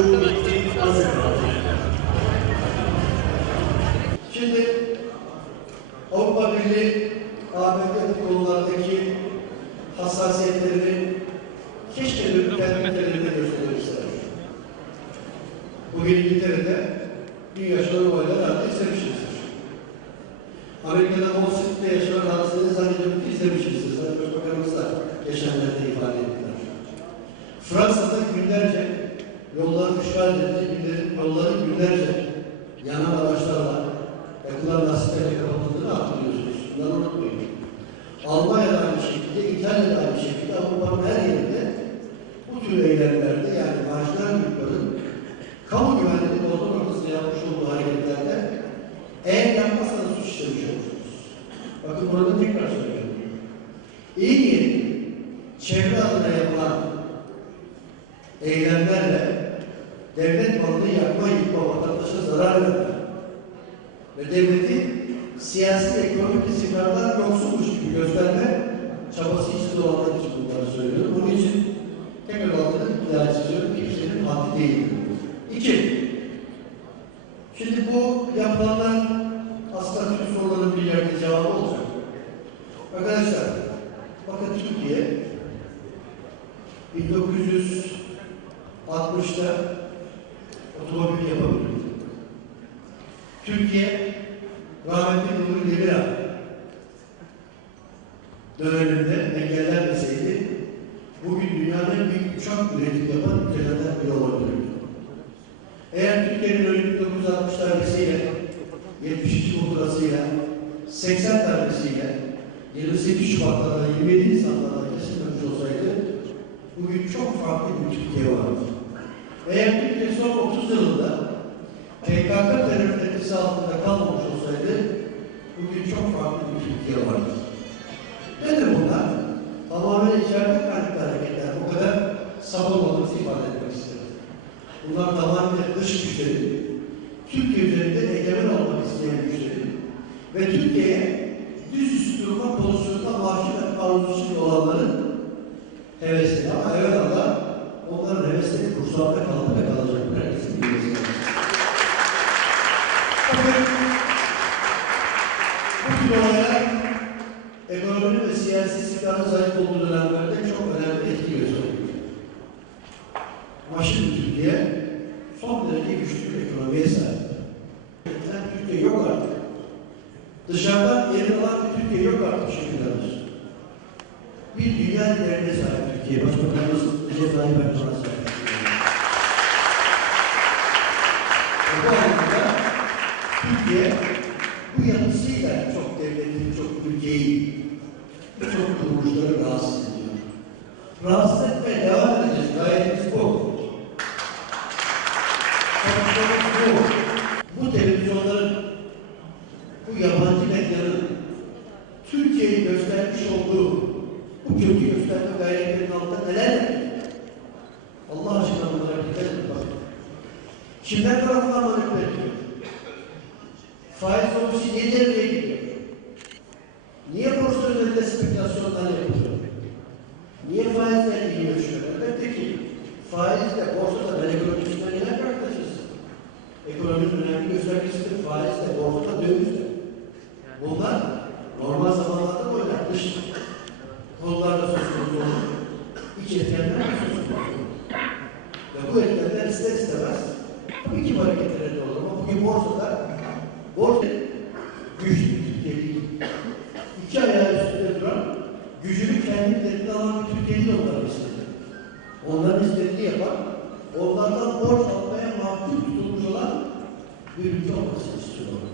Kuvvetli Azerbaycan. Şimdi Avrupa Birliği ABD konulardaki hassasiyetlerini keşke kendilerinde gösterirseler. Bugün İngiltere'de bir yaşanan olaylar artık izlemişizdir. Amerika'da Wall Street'te yaşanan hadiselerini zannediyorum ki izlemişizdir. Sayın Başbakanımız da geçenlerde ifade ettiler. Fransa'da günlerce yolların işgal edildiği, yolların günlerce yanan araçlarla yakılan lastiklerle kapatıldığını hatırlıyorsunuz. Bunları unutmayın. Almanya'da aynı şekilde, İtalya'da aynı şekilde, Avrupa'nın her yerinde bu tür eylemlerde, yani marjinal grupların kamu güvenliğini bozma noktasında yapmış olduğu hareketlerde eğer yapmazsanız suç işlemiş olursunuz. Bakın burada tekrar söylüyorum. İyi niyetli, çevre adına yapılan eylemlerle devlet malını yakma, yıkma, vatandaşa zarar verme ve devleti siyasi, ekonomik istikrardan yoksulmuş gibi gösterme çabası içinde olanlar için bunları söylüyorum. Bunun için tekrar altını iddia çiziyorum. Kimsenin haddi değil. İki, şimdi bu yapılanlar aslında tüm soruların bir yerde cevabı olacak. Arkadaşlar, bakın Türkiye 1960'ta otomobil yapabildi. Türkiye rahmetli Nuri Demirel döneminde engellenmeseydi bugün dünyanın en büyük uçak üretim yapan ülkelerden biri olabilirdi. Eğer Türkiye'nin önü 1960 darbesiyle, 72 muhtırasıyla, 80 darbesiyle, 28 Şubat'ta 27 Nisan'da kesilmemiş olsaydı bugün çok farklı bir Türkiye vardı. Eğer Türkiye son 30 yılında PKK terör etkisi altında kalmamış olsaydı bugün çok farklı bir Türkiye vardı. Nedir bunlar? Tamamen içeride kaynaklı hareketler. Bu kadar sabır olması ifade etmek istedim. Bunlar tamamen dış güçlerin, Türkiye üzerinde egemen olmak isteyen güçlerin ve Türkiye'ye düz durma pozisyonunda maaşı arzusu olanların hevesleri. Ama evvelallah onların hevesleri kursağında kaldı ve kalacak. Herkesin bilmesi lazım. Bu tür olaylar ekonominin ve siyasi istikrarın zayıf olduğu dönemlerde çok önemli etki gösteriyor. Ama şimdi Türkiye son derece güçlü bir ekonomiye sahip. Türkiye yok artık. Dışarıdan yerin alan bir Türkiye yok artık şekillenir. Bir dünya liderine sahip Türkiye. Başbakanımız Recep Tayyip Erdoğan'a sahip. Bu anlamda Türkiye bu yapısıyla çok devletli, çok ülkeyi, çok kuruluşları rahatsız ediyor. Rahatsız etmeye devam edeceğiz. Gayetimiz bu. Bu televizyonların, bu yabancı medyanın Türkiye'yi göstermiş olduğu bu kötü gösterme gayretlerinin altında neler yapıyor? Allah aşkına bunlara dikkat edin bakın. Kimler tarafından manipüle ediyor? Faiz ofisi niye devreye giriyor? Niye borsa üzerinde spekülasyonlar yapılıyor? Niye faizler iyi ölçüyor? Elbette ki faizle, borsada ben ekonomisine neler arkadaşız? Ekonominin önemli göstergesidir. Faizle, borsada, dövizle. Bunlar normal zamanlarda oynar. Dış konularda söz konusu olur. İç etkenler söz konusu olur. Ve bu etkenler ister istemez tabii ki hareketlere olur. Ama bugün borsada güçlü bir Türkiye değil. İki ayağı üstünde duran, gücünü kendi elinde alan bir Türkiye değil onların istedi. Onların istediğini yapan, onlardan borç almaya mahkum tutulmuş olan bir ülke olmasını istiyorlar.